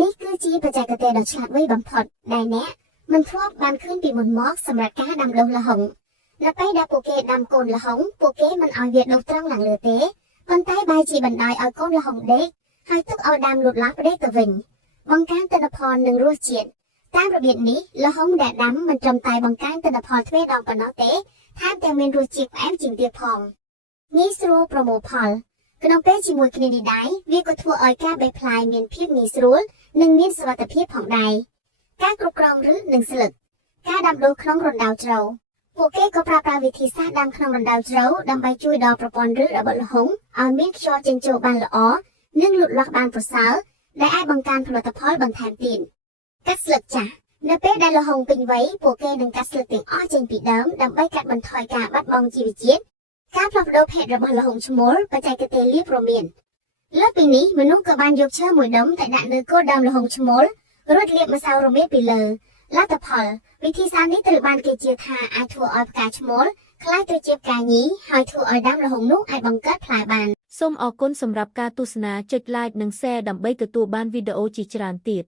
នេះគឺជាបច្ចេកទេសដ៏ឆ្លាតវៃបំផុតដែលអ្នកមិនធ្លាប់បានឃើញពីមុនមកសម្រាប់ការដាំដុះល្ហុងនៅពេលដែលពួកគេដាំកូនល្ហុងពួកគេមិនឲ្យវាដុះត្រង់ឡើងលើទេប៉ុន្តែបែរជាបណ្ដោយឲ្យកូនល្ហុងដេកហើយទុកឲ្យដើមលូតលាស់ផ្ដេកទៅវិញបង្កើនទិន្នផលនិងរសជាតិតាមរបៀបនេះល្ហុងដែលដាំមិនត្រឹមតែបង្កើនទិន្នផលទ្វេដងប៉ុណ្ណោះទេថែមទាំងមានរសជាតិផ្អែមជាងទៀតផងងាយស្រួលប្រមូលផលក្នុងពេលជាមួយគ្នានេះដែរវាក៏ធ្វើឲ្យការបេះផ្លែមានភាពងាយស្រួលនិងមានសុវត្ថិភាពផងដែរការគ្រប់គ្រងឫសនិងស្លឹកការដាំដុះក្នុងរណ្ដៅជ្រៅពួកគេក៏ប្រើប្រាស់វិធីសាស្ត្រដាំក្នុងរណ្ដៅជ្រៅដើម្បីជួយដល់ប្រព័ន្ធឫសរបស់ល្ហុងឲ្យមានខ្យល់ចេញចូលបានល្អនិងលូតលាស់បានប្រសើរដែលអាចបង្កើនផលិតផលបន្ថែមទៀតកាត់ស្លឹកចាស់នៅពេលដែលល្ហុងពេញវ័យពួកគេនឹងកាត់ស្លឹកទាំងអស់ចេញពីដើមដើម្បីកាត់បន្ថយការបាត់បង់ជីវជាតិការផ្លាស់ប្ដូរភេទរបស់ល្ហុងឈ្មោលបច្ចេកទេសលាបរមៀនលើសពីនេះមនុស្សក៏បានយកឈើមួយដុំតែដាក់នៅគល់ដើមល្ហុងឈ្មោលរួចលាបម្សៅរមៀនពីលើលទ្ធផលវិធីសាស្ត្រនេះត្រូវបានគេជឿថាអាចធ្វើឲ្យផ្កាឈ្មោលក្លាយទៅជាផ្កាញីហើយធ្វើឲ្យដើមល្ហុងនោះអាចបង្កើតផ្លែបានសូមអរគុណសម្រាប់ការទស្សនាចុច like និង share ដើម្បីទទួលបានវីដេអូជាច្រើនទៀត